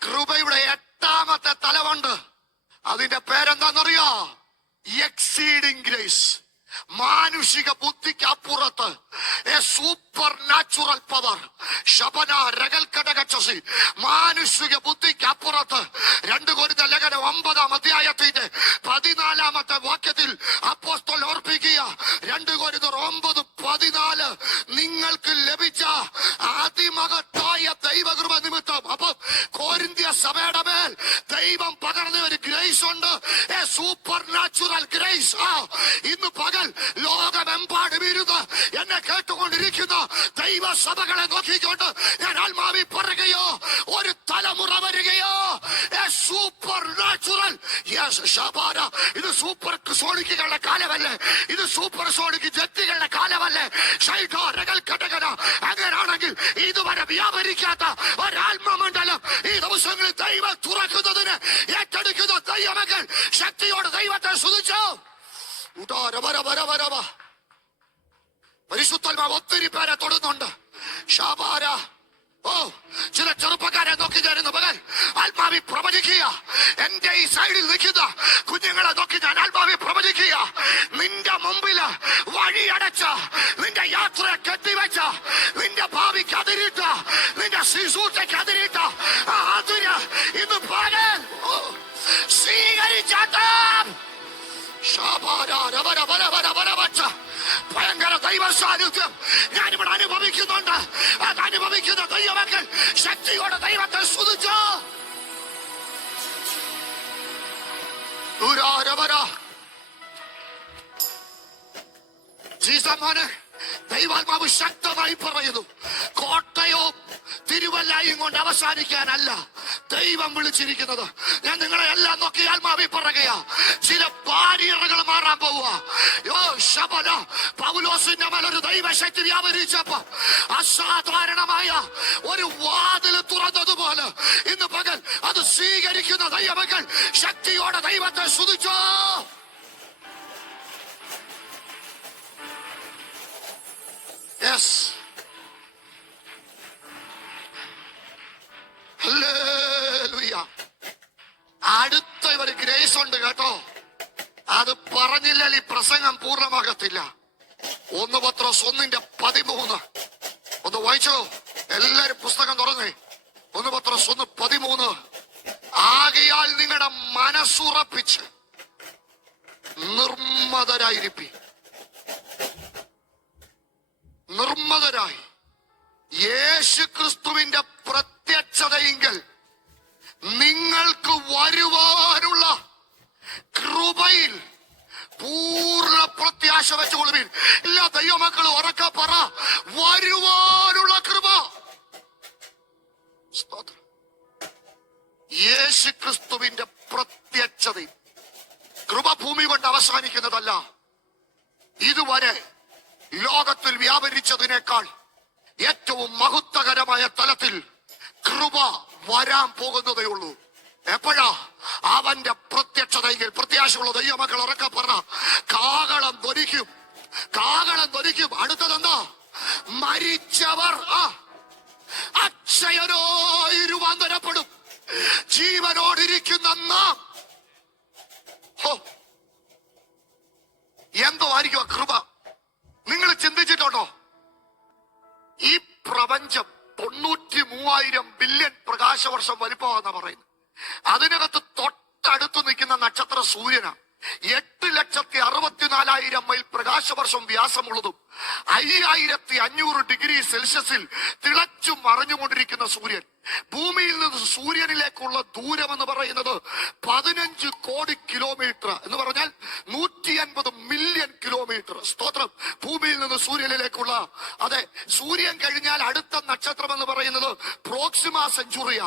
കൃപയുടെ 8ാമത്തെ തലമുണ്ട്. അതിന്റെ പേരെന്താണെന്നറിയോ? Exceeding grace. മാനുഷിക ബുദ്ധിക്ക് അപ്പുറത്ത് എ സൂപ്പർ നാച്ചുറൽ പവർ. ശബന രഗൽ കടകച്ചി മാനുഷിക ബുദ്ധിക്ക് അപ്പുറത്ത് 2 കൊരിന്ത്യർ ലേഖനം 9-ാം അധ്യായത്തിന്റെ 14-ാമത്തെ വാക്യത്തിൽ അപ്പോസ്തലൻ ഓർപ്പിക്കുക. 2 കൊരിന്ത്യർ 9:14 നിങ്ങൾക്ക് ലഭിച്ച അതിമഹത്തായ ദൈവകൃപ നിമിത്തം. അപ്പൊ കൊരിന്ത്യ സഭയുടെ മേൽ ദൈവം പകർന്ന ഒരു ഗ്രേസ് ഉണ്ട്, എ സൂപ്പർ നാച്ചുറൽ ഗ്രേസ്. ഇന്ന് പകൽ ലോകമെമ്പാടും ഇരുന്ന് എന്നെ കേട്ടുകൊണ്ടിരിക്കുന്ന ദൈവസഭകളെ നോക്കിക്കൊണ്ട് ഞാൻ ആത്മാവി പറയുകയോ, ഒരു തലമുറ വരികയോ, സൂപ്പർ നാച്ചുറൽ. ഇത് സൂപ്പർ സോണിക്കുകളുടെ കാലമല്ലേ? ഇത് സൂപ്പർ സോണിക് ജെറ്റുകളുടെ കാലമല്ലേ? അങ്ങനാണെങ്കിൽ ഇതുവരെ വ്യാപരിക്കാത്ത ഒരാത്മമണ്ഡലം ഈ ദിവസങ്ങളിൽ ദൈവം തുറക്കുന്നതിന് ഏറ്റെടുക്കുന്ന ദൈവമക്കൾ ശക്തിയോട് ദൈവത്തെ സ്തുതിച്ചോ. പരിശുദ്ധാത്മാവ് ഒത്തിരി പേരെ തൊടുന്നുണ്ട്. ശാപാര ഓ, ചില ചെറുപ്പക്കാരെ നോക്കി ഞാനിന്ന് പകൽ ആത്മാവി പ്രവചിക്കുക. എന്റെ ഈ സൈഡിൽ നിൽക്കുന്ന കുഞ്ഞുങ്ങളെ നോക്കി ഞാൻ ആത്മാവി പ്രവചിക്കുക. നിന്റെ മുമ്പില് വഴിയടച്ച, നിന്റെ യാത്രയെ കെട്ടിവെച്ച, നിന്റെ ഭാവിക്ക് അതിരിട്ട, നിന്റെ ശിശുദ്ധയ്ക്ക് അതിരിട്ട അതിന് ഇന്ന് പകൽ സ്വീകരിച്ചാട്ടം. ഭയങ്കര ദൈവ സാന്നിധ്യം ഞാനിവിടെ അനുഭവിക്കുന്നുണ്ട്. അത് അനുഭവിക്കുന്ന ദൈവമക്കൾ ശക്തിയോടെ ദൈവത്തെ സ്തുതിച്ചു. ജീസമോനെ, ദൈവാത്മാവ് ശക്തമായി പറയുന്നു, കോട്ടയവും തിരുവല്ലയും കൊണ്ട് അവസാനിക്കാനല്ല ദൈവം വിളിച്ചിരിക്കുന്നത്. ഞാൻ നിങ്ങളെ എല്ലാം നോക്കി ആത്മാവി പറയുക, ചില ബാരിയറുകൾ മാറാൻ പോവുക. പൗലോസിന്റെ മേൽ ഒരു ദൈവശക്തി വ്യാപരിച്ചപ്പോ അസാധാരണമായ ഒരു വാതിൽ തുറന്നതുപോലെ ഇന്ന് പകൽ അത് സ്വീകരിക്കുന്ന ദൈവമക്കൾ ശക്തിയോടെ ദൈവത്തെ സ്തുതിച്ചോ. Yes. Hallelujah. അടുത്ത ഒരു ഗ്രേസ് ഉണ്ട് കേട്ടോ. അത് പറഞ്ഞില്ലെങ്കിൽ ഈ പ്രസംഗം പൂർണ്ണമാകത്തില്ല. 1 പത്രോസ് 1:13 ഒന്ന് വായിച്ചോ. എല്ലാരും പുസ്തകം തുറന്നേ. 1 പത്രോസ് 1:13. ആകയാൽ നിങ്ങളുടെ മനസ്സുറപ്പിച്ച് നിർമ്മതരായി യേശു ക്രിസ്തുവിന്റെ പ്രത്യക്ഷതയെങ്കിൽ നിങ്ങൾക്ക് വരുവാനുള്ള കൃപയിൽ പൂർണ്ണ പ്രത്യാശ വെച്ചുകൊള്ളുവിൻ. എല്ലാ ദൈവമക്കളും ഉറക്കെ പറ, വരുവാനുള്ള കൃപ. യേശു ക്രിസ്തുവിന്റെ പ്രത്യക്ഷത. കൃപ ഭൂമി കൊണ്ട് അവസാനിക്കുന്നതല്ല. ഇതുവരെ ലോകത്തിൽ വ്യാപരിച്ചതിനേക്കാൾ ഏറ്റവും മഹത്വകരമായ തലത്തിൽ കൃപ വരാൻ പോകുന്നതേ ഉള്ളൂ. എപ്പോഴാ? അവന്റെ പ്രത്യക്ഷതയെങ്കിൽ. പ്രത്യാശയുള്ള ദൈവമക്കൾ ഉറക്കെ പറ, കാഹളം ധ്വനിക്കും, കാഹളം ധ്വനിക്കും. അടുത്തതെന്താ? മരിച്ചവർ അക്ഷയരായി രൂപാന്തരപ്പെടും. ജീവനോടിരിക്കുന്ന നാം എന്തോ ആയിരിക്കും കൃപ. നിങ്ങൾ ചിന്തിച്ചിട്ടുണ്ടോ? ഈ പ്രപഞ്ചം 93,000 ബില്യൺ പ്രകാശവർഷം വലിപ്പമാണെന്നാ പറയുന്നത്. അതിനകത്ത് തൊട്ടടുത്ത് നിൽക്കുന്ന നക്ഷത്ര സൂര്യനാ. 8,64,000 മൈൽ പ്രകാശവർഷം വ്യാസമുള്ളതും 5,500 ഡിഗ്രി സെൽഷ്യസിൽ തിളച്ചും മറഞ്ഞുകൊണ്ടിരിക്കുന്ന സൂര്യൻ. ഭൂമിയിൽ നിന്ന് സൂര്യനിലേക്കുള്ള ദൂരം എന്ന് പറയുന്നത് 15 കോടി കിലോമീറ്റർ എന്ന് പറഞ്ഞാൽ 150 മില്യൺ കിലോമീറ്റർ. സ്തോത്രം. ഭൂമിയിൽ നിന്ന് സൂര്യനിലേക്കുള്ള, അതെ, സൂര്യൻ കഴിഞ്ഞാൽ അടുത്ത നക്ഷത്രം എന്ന് പറയുന്നത് പ്രോക്സിമ സെഞ്ചുറിയ.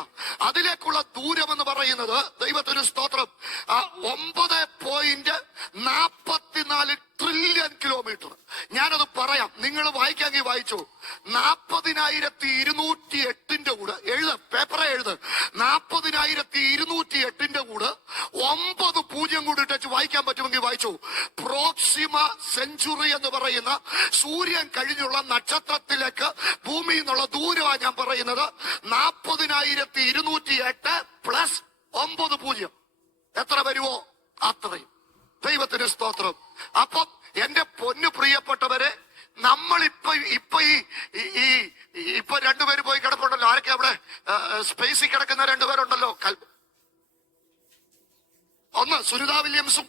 അതിലേക്കുള്ള ദൂരം എന്ന് പറയുന്നത്, ദൈവത്തിന് സ്തോത്രം, 9.44 ട്രില്യൺ കിലോമീറ്റർ. ഞാനത് പറയാം, നിങ്ങൾ വായിക്കാമെങ്കിൽ വായിച്ചു. 40,208 കൂടെ പേപ്പറെ എഴുത്. 40,208 കൂടെ 9 പൂജ്യം കൂടി ഇട്ടു വായിക്കാൻ പറ്റുമെങ്കിൽ വായിച്ചു. പ്രോക്സിമ സെഞ്ചുറി എന്ന് പറയുന്ന സൂര്യൻ കഴിഞ്ഞുള്ള നക്ഷത്രത്തിലേക്ക് ഭൂമിയിൽ നിന്നുള്ള ദൂരമാണ് ഞാൻ പറയുന്നത്. 40,208 പ്ലസ് 9 പൂജ്യം എത്ര വരുമോ അത്രയും. ദൈവത്തിന് സ്തോത്രം. അപ്പം എന്റെ പൊന്നു പ്രിയപ്പെട്ടവരെ, നമ്മളിപ്പോ ഇപ്പൊ രണ്ടുപേര് പോയി കിടപ്പുണ്ടല്ലോ. ആരൊക്കെ അവിടെ സ്പേസിൽ കിടക്കുന്ന 2 പേരുണ്ടല്ലോ. ഒന്ന് സുനിത വില്യംസും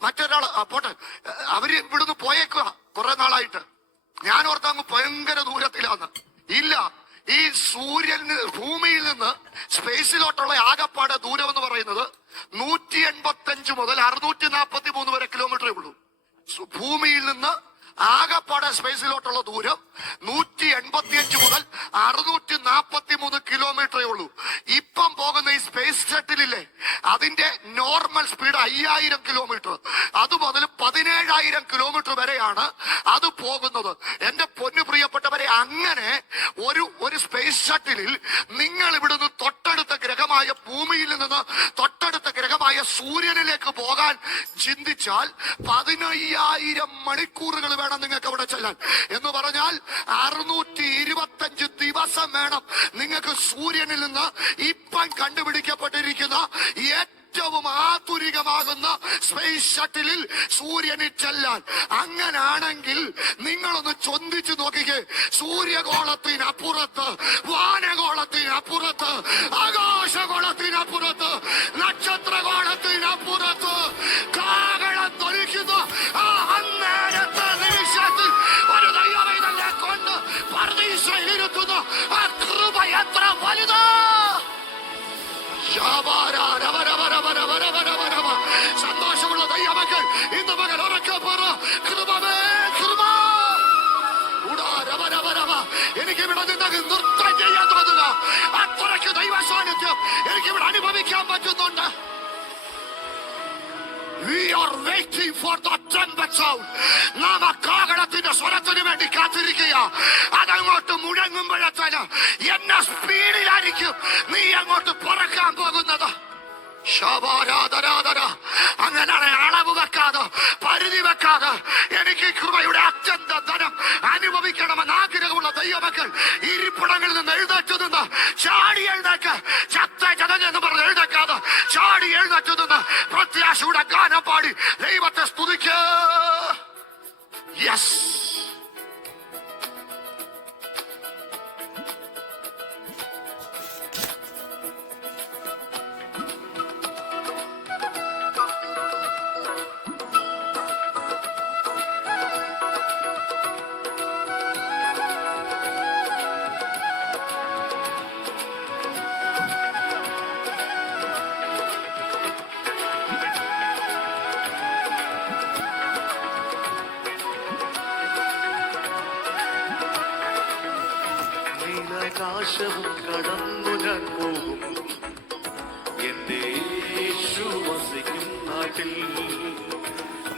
മറ്റൊരാള് പോട്ടെ. അവര് ഇവിടുന്ന് പോയേക്കുക കുറെ നാളായിട്ട്. ഞാൻ ഓർത്ത അങ്ങ് ഭയങ്കര ദൂരത്തിലാന്ന്. ഇല്ല, ഈ സൂര്യന് ഭൂമിയിൽ നിന്ന് സ്പേസിലോട്ടുള്ള ആകപ്പാടെ ദൂരം എന്ന് പറയുന്നത് 185 മുതൽ 643 വരെ കിലോമീറ്ററേ ഉള്ളൂ. ഭൂമിയിൽ നിന്ന് ആകപ്പാടെ സ്പേസിലോട്ടുള്ള ദൂരം 185 മുതൽ 643 കിലോമീറ്ററേ ഉള്ളൂ. ഇപ്പം പോകുന്ന ഈ സ്പേസ് ഷട്ടിലില്ലേ, അതിന്റെ നോർമൽ സ്പീഡ് 5000 കിലോമീറ്റർ. അത് മുതൽ 17,000 കിലോമീറ്റർ വരെയാണ് അത് പോകുന്നത്. എന്റെ പൊന്നു പ്രിയപ്പെട്ടവരെ, അങ്ങനെ ഒരു സ്പേസ് ഷട്ടിലിൽ നിങ്ങൾ ഇവിടുന്ന് തൊട്ടടുത്ത ഗ്രഹമായ ഭൂമിയിൽ നിന്ന് തൊട്ടടുത്ത ഗ്രഹമായ സൂര്യനിലേക്ക് പോകാൻ ചിന്തിച്ചാൽ 15,000 മണിക്കൂറുകൾ വേണം നിങ്ങൾക്ക് അവിടെ ചെല്ലാൻ. എന്ന് പറഞ്ഞാൽ 625 ദിവസം വേണം നിങ്ങൾക്ക് സൂര്യനിൽ നിന്ന് ഇപ്പം കണ്ടുപിടിക്കപ്പെട്ടിരിക്കുന്ന ഏറ്റവും ആധുനികമാകുന്ന സ്പേസ് ഷട്ടിലിൽ സൂര്യനിൽ ചെല്ലാൻ. അങ്ങനാണെങ്കിൽ നിങ്ങളൊന്ന് ചിന്തിച്ചു നോക്കിക്കേ, സൂര്യഗോളത്തിനപ്പുറത്ത്, വാനഗോളത്തിനപ്പുറത്ത്, ആകാശഗോളത്തിനപ്പുറത്ത്, നക്ഷത്രഗോളത്തിനപ്പുറത്ത് കാഹളം ധ്വനിക്കുന്ന ആ അന്നേരത്തെ നിമിഷത്തിൽ ഒരു ദൈവവേദനെ കൊണ്ട് പർദീസയിലിരുത്തുന്ന ആ കൃപ എത്ര വലുതാ! സന്തോഷമുള്ള ദൈവമക്കൾ ഇന്ന് മകൻ ഉറക്കെ പറ, കൃപമേ കൃപ. എനിക്കിവിടെ നിന്ന് നൃത്തം ചെയ്യാൻ തോന്നുക, അത്രയ്ക്ക് ദൈവ സാന്നിധ്യം എനിക്കിവിടെ അനുഭവിക്കാൻ പറ്റുന്നുണ്ട്. We are waiting for the trumpet sound. നാം ആ കാഹളത്തിന്റെ സ്വരത്തിന് വേണ്ടി കാത്തിരിക്കുക. അതങ്ങോട്ട് മുഴങ്ങുമ്പോഴത്തേന് എന്ന സ്പീഡിലായിരിക്കും നീ അങ്ങോട്ട് പറക്കാൻ പോകുന്നത്. അങ്ങനെ അളവ് വെക്കാതെ, പരിധി വെക്കാതെ എനിക്ക് കൃപയുടെ അത്യന്ത ധനം അനുഭവിക്കണമെന്ന് ആഗ്രഹമുള്ള ദൈവമക്കൾ ഇരിപ്പിടങ്ങളിൽ നിന്ന് എഴുന്നേറ്റ് നിന്ന് ചാടി എഴുന്നേക്ക്. എന്ന് പറഞ്ഞ് എഴുന്നേക്കാതെ ചാടി എഴുന്നേറ്റ് നിന്ന് പ്രത്യാശയുടെ ഗാനം പാടി ദൈവത്തെ സ്തുതിക്ക. യെസ്, ആകാശവും കടന്നു ഞാൻ പോകും, എന്റെ യേശു വസിക്കും നാട്ടിൽ.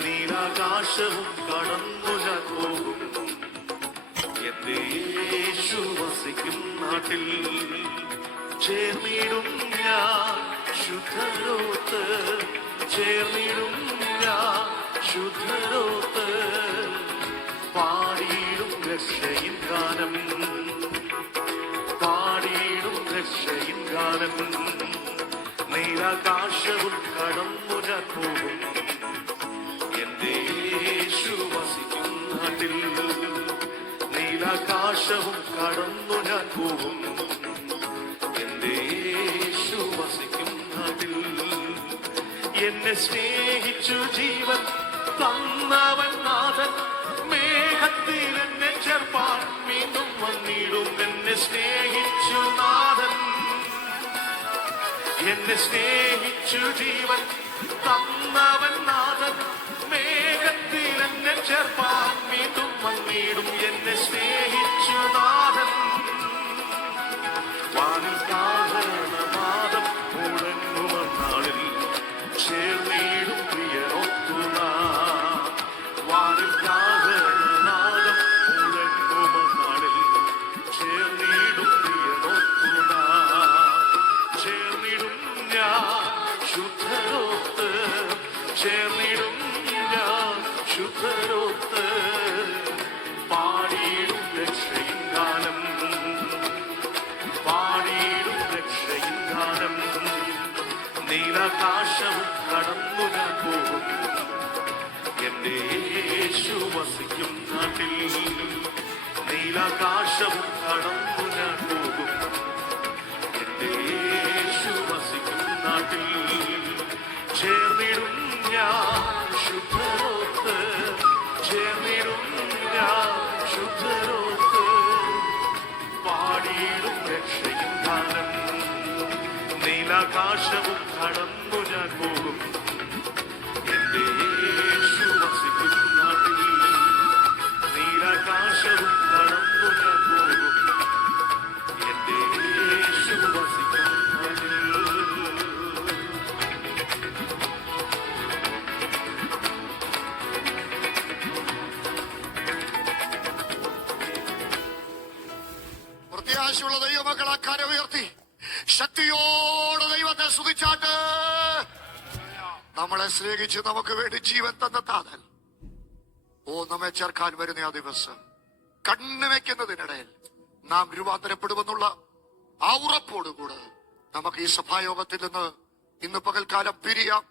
നീലാകാശവും കടന്നു ഞാൻ പോകും, എന്റെ യേശു വസിക്കും നാട്ടിൽ. ചേർന്നിടും ഞാൻ ശുദ്ധരോത്ത്, ചേർന്നിടും ഞാൻ ശുദ്ധരോത്ത്. പാടിയിടും രക്ഷയിൻ ഗാനം, പാടിയിടും രക്ഷയിൻ ഗാനം. നീലാകാശവും കടന്നു ഞാൻ പോകും, എന്റെ യേശു വസിക്കും നാട്ടിൽ. നീലാകാശവും കടന്നു ഞാൻ പോകും, എന്റെ യേശു വസിക്കും നാട്ടിൽ. എന്നെ സ്നേഹിച്ചു ജീവൻ തന്നവൻ നാഥൻ, മേഘത്തിൽ എന്നെ ചേർപ്പാൻ വീണ്ടും വന്നിടും. എന്നെ സ്നേഹിച്ചു നാഥൻ, എന്നെ സ്നേഹിച്ചു ജീവൻ തന്നവൻ നാഥൻ, മേഘത്തിൽ എന്നെ ചേർപ്പാൻ വീണ്ടും വന്നിടും. എന്നെ സ്നേഹിച്ചു നാഥൻ. വാനിൽ കാഹളനാദം മുഴങ്ങുമെന്നാളിൽ ചേർന്നിടും പ്രിയനൊത്തുന. വാനിൽ കാഹളനാദം മുഴങ്ങുമെന്നാളിൽ ചേർന്നിടും പ്രിയനൊത്തുന. ചേർന്നിടും ഞാൻ ശുദ്ധരോത്ത്, ചേർന്നിടും ഞാൻ ശുദ്ധരോത്ത്. പാടിയിടും രക്ഷയിൻ ഗാനം, പാടിയിടും രക്ഷയിൻ ഗാനം. നീലാകാശവും കടന്നു ഞാൻ പോകും, എന്റെ യേശു വസിക്കും നാട്ടിൽ. നീലാകാശവും കടന്നു ഞാൻ പോകും, എന്റെ യേശു വസിക്കും നാട്ടിൽ. ചേർന്നിടും ഞാൻ ശുദ്ധരോത്ത്, ചേർന്നിടും ഞാൻ ശുദ്ധരോത്ത്. പാടിയിടും രക്ഷയിൻ ഗാനം. നീലാകാശവും കടന്നു ഞാൻ പോകും, എന്റെ യേശു വസിക്കും നാട്ടിൽ. നീലാകാശവും കടന്നു ഞാൻ പോകും, എന്റെ യേശു വസിക്കും നാട്ടിൽ. ശക്തിയോടെ ദൈവത്തെ സ്തുതിച്ചാട്ട്. നമ്മളെ സ്നേഹിച്ച് നമുക്ക് വേണ്ടി ജീവൻ തന്ന താതൻ നമ്മെ ചേർക്കാൻ വരുന്ന ആ ദിവസം കണ്ണുവെക്കുന്നതിനിടയിൽ നാം രൂപാന്തരപ്പെടുമെന്നുള്ള ആ ഉറപ്പോടുകൂടെ നമുക്ക് ഈ സഭായോഗത്തിൽ നിന്ന് ഇന്ന് പകൽക്കാലം പിരിയാം.